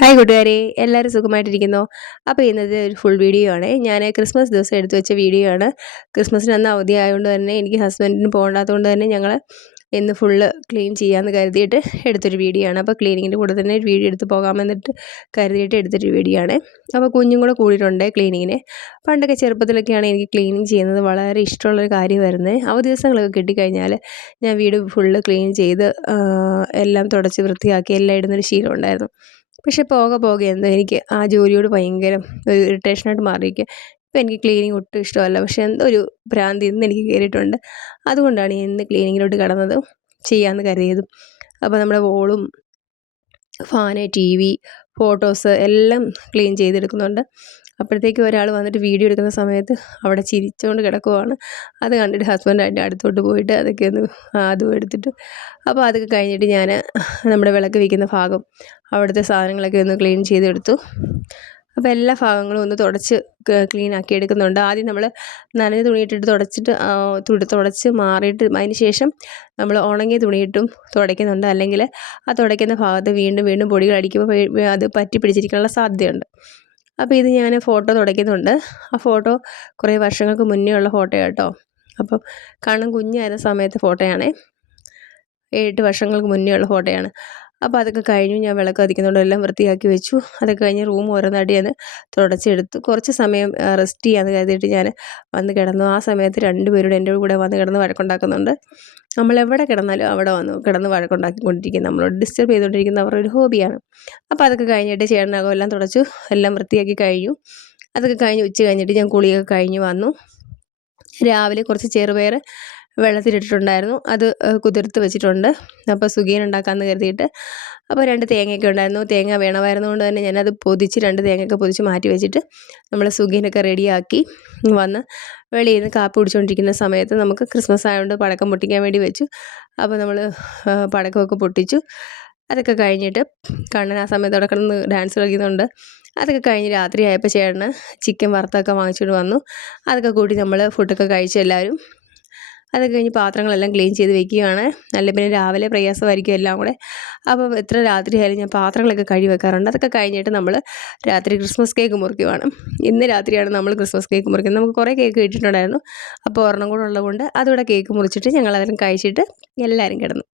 Hi കൂട്ടുകാരെ, എല്ലാവരും സുഖമായിട്ടിരിക്കുന്നോ? അപ്പോൾ ഇന്നത്തെ ഒരു ഫുൾ വീഡിയോ ആണ്. ഞാൻ ക്രിസ്മസ് ദിവസം എടുത്തു വെച്ച വീഡിയോ ആണ്. ക്രിസ്മസിന് അന്ന് അവധി ആയതുകൊണ്ട് തന്നെ എനിക്ക് ഹസ്ബൻഡിന് പോകണ്ടാത്തതുകൊണ്ട് തന്നെ ഞങ്ങൾ ഇന്ന് ഫുള്ള് ക്ലീൻ ചെയ്യാമെന്ന് കരുതിയിട്ട് എടുത്തൊരു വീഡിയോ ആണ്. അപ്പോൾ ക്ലീനിങ്ങിൻ്റെ കൂടെ തന്നെ ഒരു വീഡിയോ എടുത്ത് പോകാമെന്നിട്ട് കരുതിയിട്ട് എടുത്തൊരു വീഡിയോ ആണ്. അപ്പോൾ കുഞ്ഞും കൂടെ കൂടിയിട്ടുണ്ട് ക്ലീനിങ്ങിന്. പണ്ടൊക്കെ ചെറുപ്പത്തിലൊക്കെയാണ് എനിക്ക് ക്ലീനിങ് ചെയ്യുന്നത് വളരെ ഇഷ്ടമുള്ളൊരു കാര്യമായിരുന്നു. അവധി ദിവസങ്ങളൊക്കെ കിട്ടിക്കഴിഞ്ഞാൽ ഞാൻ വീട് ഫുള്ള് ക്ലീൻ ചെയ്ത് എല്ലാം തുടച്ച് വൃത്തിയാക്കി എല്ലാം ഇടുന്നൊരു ശീലം ഉണ്ടായിരുന്നു. പക്ഷെ പോകെ പോകെ എന്തോ എനിക്ക് ആ ജോലിയോട് ഭയങ്കര ഒരു ഇറിറ്റേഷനായിട്ട് മാറിയിരിക്കുക. ഇപ്പം എനിക്ക് ക്ലീനിങ് ഒട്ടും ഇഷ്ടമല്ല. പക്ഷെ എന്തോ ഒരു ഭ്രാന്ത് ഇന്ന് എനിക്ക് കയറിയിട്ടുണ്ട്. അതുകൊണ്ടാണ് ഞാൻ ഇന്ന് ക്ലീനിങ്ങിലോട്ട് കടന്നതും ചെയ്യാമെന്ന് കരുതിയതും. അപ്പോൾ നമ്മുടെ വോളും ഫാന്, ടി വി, ഫോട്ടോസ് എല്ലാം ക്ലീൻ ചെയ്തെടുക്കുന്നുണ്ട്. അപ്പോഴത്തേക്കും ഒരാൾ വന്നിട്ട് വീഡിയോ എടുക്കുന്ന സമയത്ത് അവിടെ ചിരിച്ചുകൊണ്ട് കിടക്കുവാണ്. അത് കണ്ടിട്ട് ഹസ്ബൻഡ് അതിൻ്റെ അടുത്തോട്ട് പോയിട്ട് അതൊക്കെ ഒന്ന് അതും എടുത്തിട്ട് അപ്പോൾ അതൊക്കെ കഴിഞ്ഞിട്ട് ഞാൻ നമ്മുടെ വിളക്ക് വയ്ക്കുന്ന ഭാഗം അവിടുത്തെ സാധനങ്ങളൊക്കെ ഒന്ന് ക്ലീൻ ചെയ്തെടുത്തു. അപ്പോൾ എല്ലാ ഭാഗങ്ങളും ഒന്ന് തുടച്ച് ക്ലീൻ ആക്കി എടുക്കുന്നുണ്ട്. ആദ്യം നമ്മൾ നനഞ്ഞ തുണിയിട്ടിട്ട് തുടച്ചിട്ട് തുടച്ച് മാറിയിട്ട് അതിന് ശേഷം നമ്മൾ ഉണങ്ങിയ തുണിയിട്ടും തുടയ്ക്കുന്നുണ്ട്. അല്ലെങ്കിൽ ആ തുടയ്ക്കുന്ന ഭാഗത്ത് വീണ്ടും വീണ്ടും പൊടികൾ അടിക്കുമ്പോൾ അത് പറ്റി പിടിച്ചിരിക്കാനുള്ള സാധ്യതയുണ്ട്. അപ്പോൾ ഇത് ഞാൻ ഫോട്ടോ തുടയ്ക്കുന്നുണ്ട്. ആ ഫോട്ടോ കുറേ വർഷങ്ങൾക്ക് മുന്നേ ഉള്ള ഫോട്ടോയാണ് കേട്ടോ. അപ്പം കണ്ണൻ കുഞ്ഞായിരുന്ന സമയത്ത് ഫോട്ടോയാണേ. 7 വർഷങ്ങൾക്ക് മുന്നേ ഉള്ള ഫോട്ടോയാണ്. അപ്പോൾ അതൊക്കെ കഴിഞ്ഞു. ഞാൻ വിളക്ക് കത്തിക്കുന്നുണ്ട്, എല്ലാം വൃത്തിയാക്കി വെച്ചു. അതൊക്കെ കഴിഞ്ഞ് റൂം ഓരോന്നടി ഞാൻ തുടച്ചെടുത്തു. കുറച്ച് സമയം റെസ്റ്റ് ചെയ്യാമെന്ന് കരുതിയിട്ട് ഞാൻ വന്ന് കിടന്നു. ആ സമയത്ത് 2 പേരോട് എൻ്റെ കൂടെ വന്ന് കിടന്ന് വഴക്കുണ്ടാക്കുന്നുണ്ട്. നമ്മളെവിടെ കിടന്നാലും അവിടെ വന്ന് കിടന്ന് വഴക്കുണ്ടാക്കിക്കൊണ്ടിരിക്കും. നമ്മളോട് ഡിസ്റ്റർബ് ചെയ്തുകൊണ്ടിരിക്കുന്ന അവരുടെ ഒരു ഹോബിയാണ്. അപ്പോൾ അതൊക്കെ കഴിഞ്ഞിട്ട് ചേട്ടനകം എല്ലാം തുടച്ചു, എല്ലാം വൃത്തിയാക്കി കഴിഞ്ഞു. അതൊക്കെ കഴിഞ്ഞ് ഉച്ച കഴിഞ്ഞിട്ട് ഞാൻ കുളിയൊക്കെ കഴിഞ്ഞ് വന്നു. രാവിലെ കുറച്ച് ചെറുപയർ വെള്ളത്തിലിട്ടിട്ടുണ്ടായിരുന്നു, അത് കുതിർത്ത് വെച്ചിട്ടുണ്ട്. അപ്പോൾ സുഖിയൻ ഉണ്ടാക്കാമെന്ന് കരുതിയിട്ട് അപ്പോൾ 2 തേങ്ങയൊക്കെ ഉണ്ടായിരുന്നു. തേങ്ങ വേണമായിരുന്നുകൊണ്ട് തന്നെ ഞാനത് പൊതിച്ച് 2 തേങ്ങയൊക്കെ പൊതിച്ച് മാറ്റി വെച്ചിട്ട് നമ്മൾ സുഖിയനൊക്കെ റെഡിയാക്കി വന്ന് വെളിയിൽ നിന്ന് കാപ്പി കുടിച്ചുകൊണ്ടിരിക്കുന്ന സമയത്ത് നമുക്ക് ക്രിസ്മസ് ആയതുകൊണ്ട് പടക്കം പൊട്ടിക്കാൻ വേണ്ടി വെച്ചു. അപ്പോൾ നമ്മൾ പടക്കമൊക്കെ പൊട്ടിച്ചു. അതൊക്കെ കഴിഞ്ഞിട്ട് കണ്ണൻ ആ സമയത്ത് അവിടെ കിടന്ന് ഡാൻസ് കളിക്കുന്നുണ്ട്. അതൊക്കെ കഴിഞ്ഞ് രാത്രി ആയപ്പോൾ ചേട്ടന് ചിക്കൻ വറുത്തൊക്കെ വാങ്ങിച്ചുകൊണ്ട് വന്നു. അതൊക്കെ കൂട്ടി നമ്മൾ ഫുഡൊക്കെ കഴിച്ചു എല്ലാവരും. അതൊക്കെ കഴിഞ്ഞ് പാത്രങ്ങളെല്ലാം ക്ലീൻ ചെയ്ത് വെക്കുകയാണ്. അല്ല പിന്നെ രാവിലെ പ്രയാസമായിരിക്കും എല്ലാം കൂടെ. അപ്പം എത്ര രാത്രിയായാലും ഞാൻ പാത്രങ്ങളൊക്കെ കഴുകി വെക്കാറുണ്ട്. അതൊക്കെ കഴിഞ്ഞിട്ട് നമ്മൾ രാത്രി ക്രിസ്മസ് കേക്ക് മുറിക്കുവാണ്. ഇന്ന് രാത്രിയാണ് നമ്മൾ ക്രിസ്മസ് കേക്ക് മുറിക്കുന്നത്. നമുക്ക് കുറേ കേക്ക് കിട്ടിയിട്ടുണ്ടായിരുന്നു. അപ്പോൾ ഒരെണ്ണം കൂടെ ഉള്ളതുകൊണ്ട് അതുകൂടെ കേക്ക് മുറിച്ചിട്ട് ഞങ്ങളതെല്ലാം കഴിച്ചിട്ട് എല്ലാവരും കിടന്നു.